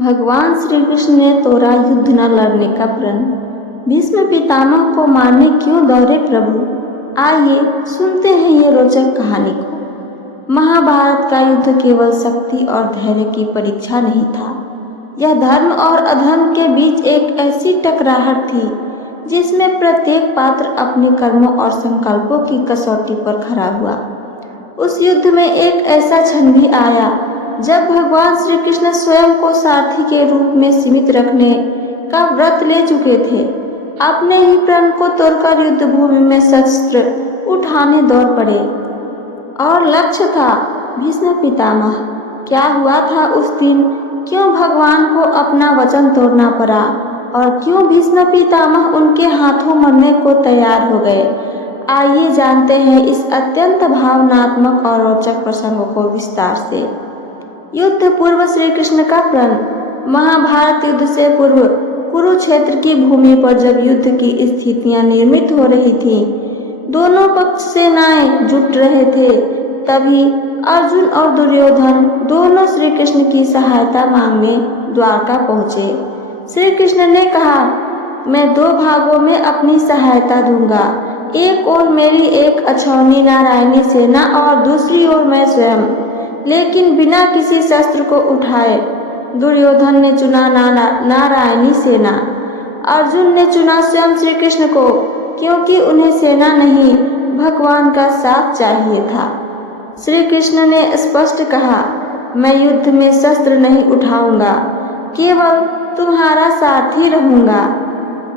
भगवान श्री कृष्ण ने तोड़ा युद्ध न लड़ने का प्रण। भीष्म पितामह को मारने क्यों दौड़े प्रभु? आइए सुनते हैं ये रोचक कहानी को। महाभारत का युद्ध केवल शक्ति और धैर्य की परीक्षा नहीं था। यह धर्म और अधर्म के बीच एक ऐसी टकराहट थी जिसमें प्रत्येक पात्र अपने कर्मों और संकल्पों की कसौटी पर खड़ा हुआ। उस युद्ध में एक ऐसा क्षण भी आया जब भगवान श्री कृष्ण स्वयं को सारथी के रूप में सीमित रखने का व्रत ले चुके थे। अपने ही प्रण को तोड़कर युद्ध भूमि में शस्त्र उठाने दौड़ पड़े और लक्ष्य था भीष्म पितामह। क्या हुआ था उस दिन? क्यों भगवान को अपना वचन तोड़ना पड़ा और क्यों भीष्म पितामह उनके हाथों मरने को तैयार हो गए? आइए जानते हैं इस अत्यंत भावनात्मक और रोचक प्रसंग को विस्तार से। युद्ध पूर्व श्री कृष्ण का प्रण। महाभारत युद्ध से पूर्व कुरुक्षेत्र की भूमि पर जब युद्ध की स्थितियां निर्मित हो रही थीं, दोनों पक्ष सेनाएं जुट रहे थे, तभी अर्जुन और दुर्योधन दोनों श्री कृष्ण की सहायता मांगने द्वारका पहुंचे। श्री कृष्ण ने कहा, मैं दो भागों में अपनी सहायता दूंगा। एक ओर मेरी एक अछौनी नारायणी सेना और दूसरी ओर मैं स्वयं, लेकिन बिना किसी शस्त्र को उठाए। दुर्योधन ने चुना नारायणी सेना, अर्जुन ने चुना स्वयं श्री कृष्ण को, क्योंकि उन्हें सेना नहीं भगवान का साथ चाहिए था। श्री कृष्ण ने स्पष्ट कहा, मैं युद्ध में शस्त्र नहीं उठाऊंगा, केवल तुम्हारा साथी रहूंगा।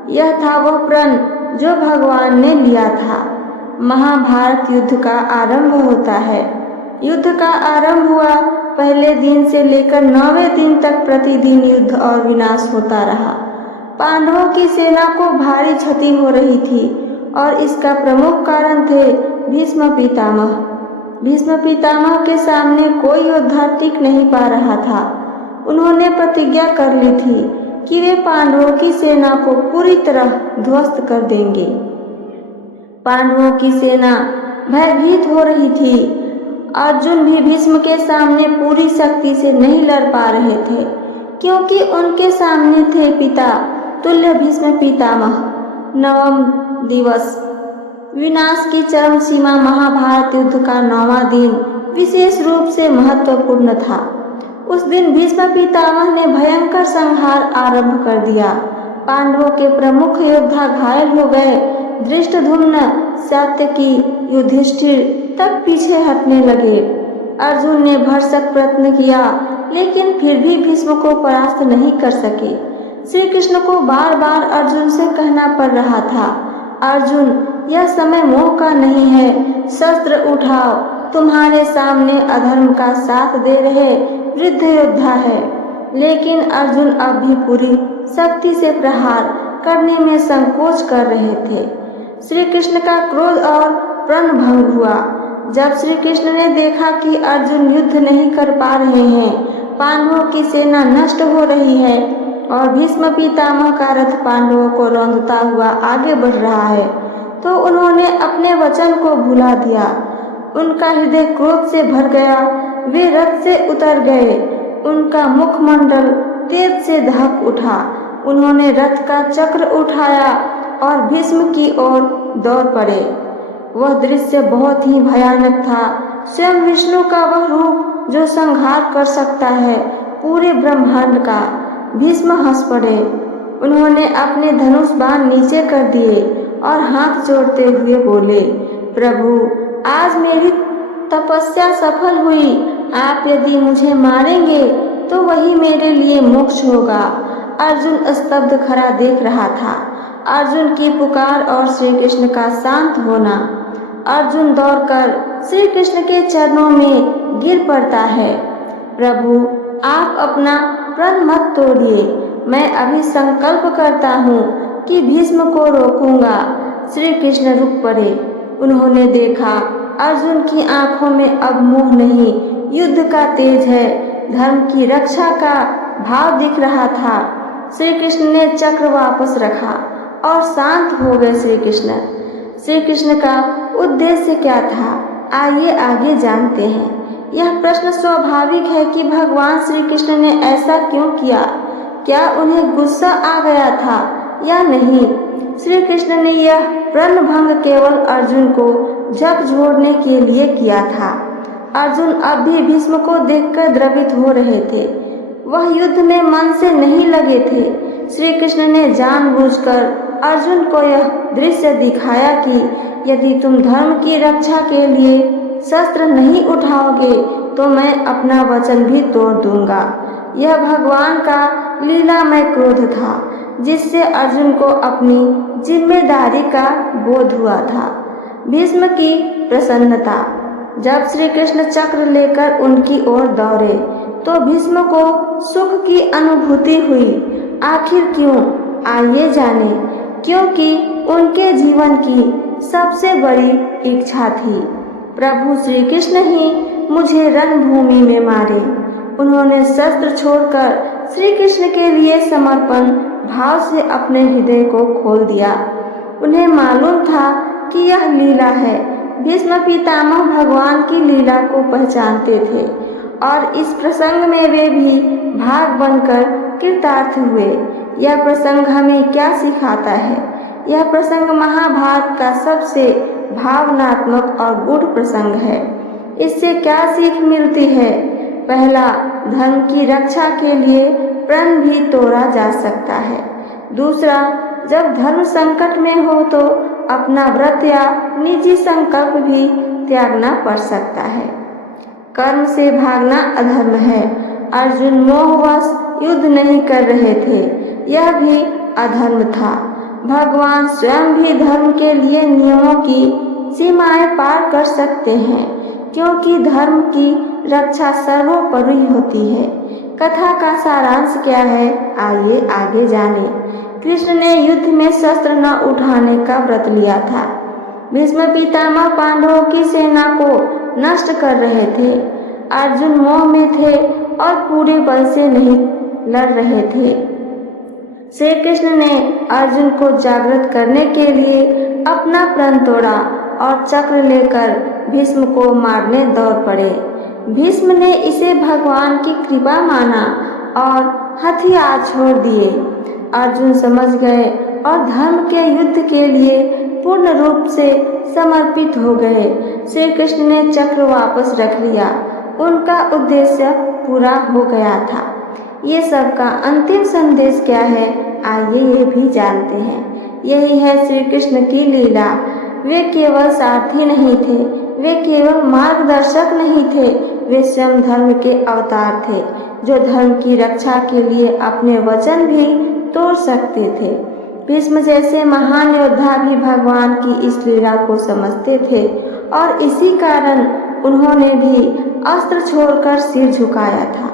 यह था वह प्रण जो भगवान ने लिया था। महाभारत युद्ध का आरंभ होता है। युद्ध का आरंभ हुआ, पहले दिन से लेकर 9वें दिन तक प्रतिदिन युद्ध और विनाश होता रहा। पांडवों की सेना को भारी क्षति हो रही थी और इसका प्रमुख कारण थे भीष्म पितामह। भीष्म पितामह के सामने कोई योद्धा टिक नहीं पा रहा था। उन्होंने प्रतिज्ञा कर ली थी कि वे पांडवों की सेना को पूरी तरह ध्वस्त कर देंगे। पांडवों की सेना भयभीत हो रही थी। अर्जुन भी भीष्म के सामने पूरी शक्ति से नहीं लड़ पा रहे थे, क्योंकि उनके सामने थे पिता तुल्य भीष्म पितामह। 9वां दिवस, विनाश की चरम सीमा। महाभारत युद्ध का 9वां दिन विशेष रूप से महत्वपूर्ण था। उस दिन भीष्म पितामह ने भयंकर संहार आरंभ कर दिया। पांडवों के प्रमुख योद्धा घायल हो गए। धृष्टद्युम्न, सात्यकी, युधिष्ठिर तक पीछे हटने लगे। अर्जुन ने भरसक प्रयत्न किया, लेकिन फिर भी भीष्म को परास्त नहीं कर सके। श्री कृष्ण को बार बार अर्जुन से कहना पड़ रहा था, अर्जुन, यह समय मोह का नहीं है, शस्त्र उठाओ। तुम्हारे सामने अधर्म का साथ दे रहे वृद्ध योद्धा है। लेकिन अर्जुन अब भी पूरी शक्ति से प्रहार करने में संकोच कर रहे थे। श्री कृष्ण का क्रोध और प्रण भंग हुआ जब श्री कृष्ण ने देखा कि अर्जुन युद्ध नहीं कर पा रहे हैं, पांडवों की सेना नष्ट हो रही है और भीष्म पितामह का रथ पांडवों को रौंदता हुआ आगे बढ़ रहा है, तो उन्होंने अपने वचन को भुला दिया। उनका हृदय क्रोध से भर गया। वे रथ से उतर गए। उनका मुखमंडल तेज से दहक उठा। उन्होंने रथ का चक्र उठाया और भीष्म की ओर दौड़ पड़े। वह दृश्य बहुत ही भयानक था। स्वयं विष्णु का वह रूप जो संहार कर सकता है पूरे ब्रह्मांड का। भीष्म हंस पड़े। उन्होंने अपने धनुष बाण नीचे कर दिए और हाथ जोड़ते हुए बोले, प्रभु, आज मेरी तपस्या सफल हुई। आप यदि मुझे मारेंगे तो वही मेरे लिए मोक्ष होगा। अर्जुन स्तब्ध खड़ा देख रहा था। अर्जुन की पुकार और श्री कृष्ण का शांत होना। अर्जुन दौड़कर श्री कृष्ण के चरणों में गिर पड़ता है। प्रभु, आप अपना प्रण मत तोड़िए। मैं अभी संकल्प करता हूँ कि भीष्म को रोकूंगा। श्री कृष्ण रुक पड़े। उन्होंने देखा अर्जुन की आंखों में अब मोह नहीं, युद्ध का तेज है, धर्म की रक्षा का भाव दिख रहा था। श्री कृष्ण ने चक्र वापस रखा और शांत हो गए। श्री कृष्ण का उद्देश्य क्या था? आइए आगे जानते हैं। यह प्रश्न स्वाभाविक है कि भगवान श्री कृष्ण ने ऐसा क्यों किया। क्या उन्हें गुस्सा आ गया था या नहीं? श्री कृष्ण ने यह प्रण भंग केवल अर्जुन को झकझोरने के लिए किया था। अर्जुन अब भी भीष्म को देखकर द्रवित हो रहे थे। वह युद्ध में मन से नहीं लगे थे। श्री कृष्ण ने जानबूझकर अर्जुन को यह दृश्य दिखाया कि यदि तुम धर्म की रक्षा के लिए शस्त्र नहीं उठाओगे तो मैं अपना वचन भी तोड़ दूंगा। यह भगवान का लीलामय क्रोध था जिससे अर्जुन को अपनी जिम्मेदारी का बोध हुआ था। भीष्म की प्रसन्नता। जब श्री कृष्ण चक्र लेकर उनकी ओर दौड़े तो भीष्म को सुख की अनुभूति हुई। आखिर क्यों? आइए जाने। क्योंकि उनके जीवन की सबसे बड़ी इच्छा थी प्रभु श्री कृष्ण ही मुझे रणभूमि में मारे। उन्होंने शस्त्र छोड़कर श्री कृष्ण के लिए समर्पण भाव से अपने हृदय को खोल दिया। उन्हें मालूम था कि यह लीला है। भीष्म पितामह भगवान की लीला को पहचानते थे और इस प्रसंग में वे भी भाग बनकर कृतार्थ हुए। यह प्रसंग हमें क्या सिखाता है? यह प्रसंग महाभारत का सबसे भावनात्मक और गूढ़ प्रसंग है। इससे क्या सीख मिलती है? पहला, धर्म की रक्षा के लिए प्रण भी तोड़ा जा सकता है। दूसरा, जब धर्म संकट में हो तो अपना व्रत या निजी संकल्प भी त्यागना पड़ सकता है। कर्म से भागना अधर्म है। अर्जुन मोहवश युद्ध नहीं कर रहे थे, यह भी अधर्म था। भगवान स्वयं भी धर्म के लिए नियमों की सीमाएं पार कर सकते हैं क्योंकि धर्म की रक्षा सर्वोपरि होती है। कथा का सारांश क्या है? आइए आगे जाने। कृष्ण ने युद्ध में शस्त्र न उठाने का व्रत लिया था। भीष्म पितामह पांडवों की सेना को नष्ट कर रहे थे। अर्जुन मोह में थे और पूरे बल से नहीं लड़ रहे थे। श्री कृष्ण ने अर्जुन को जागृत करने के लिए अपना प्रण तोड़ा और चक्र लेकर भीष्म को मारने दौड़ पड़े। भीष्म ने इसे भगवान की कृपा माना और हथियार छोड़ दिए। अर्जुन समझ गए और धर्म के युद्ध के लिए पूर्ण रूप से समर्पित हो गए। श्री कृष्ण ने चक्र वापस रख लिया। उनका उद्देश्य पूरा हो गया था। ये सब का अंतिम संदेश क्या है? आइए ये भी जानते हैं। यही है श्री कृष्ण की लीला। वे केवल सारथी नहीं थे, वे केवल मार्गदर्शक नहीं थे, वे स्वयं धर्म के अवतार थे जो धर्म की रक्षा के लिए अपने वचन भी तोड़ सकते थे। भीष्म जैसे महान योद्धा भी भगवान की इस लीला को समझते थे और इसी कारण उन्होंने भी अस्त्र छोड़कर सिर झुकाया था।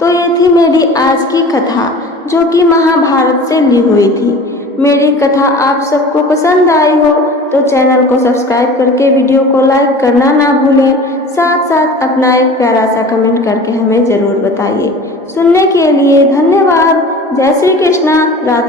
तो ये थी मेरी आज की कथा जो कि महाभारत से ली हुई थी। मेरी कथा आप सबको पसंद आई हो तो चैनल को सब्सक्राइब करके वीडियो को लाइक करना ना भूलें। साथ साथ अपना एक प्यारा सा कमेंट करके हमें ज़रूर बताइए। सुनने के लिए धन्यवाद। जय श्री कृष्णा। राधे।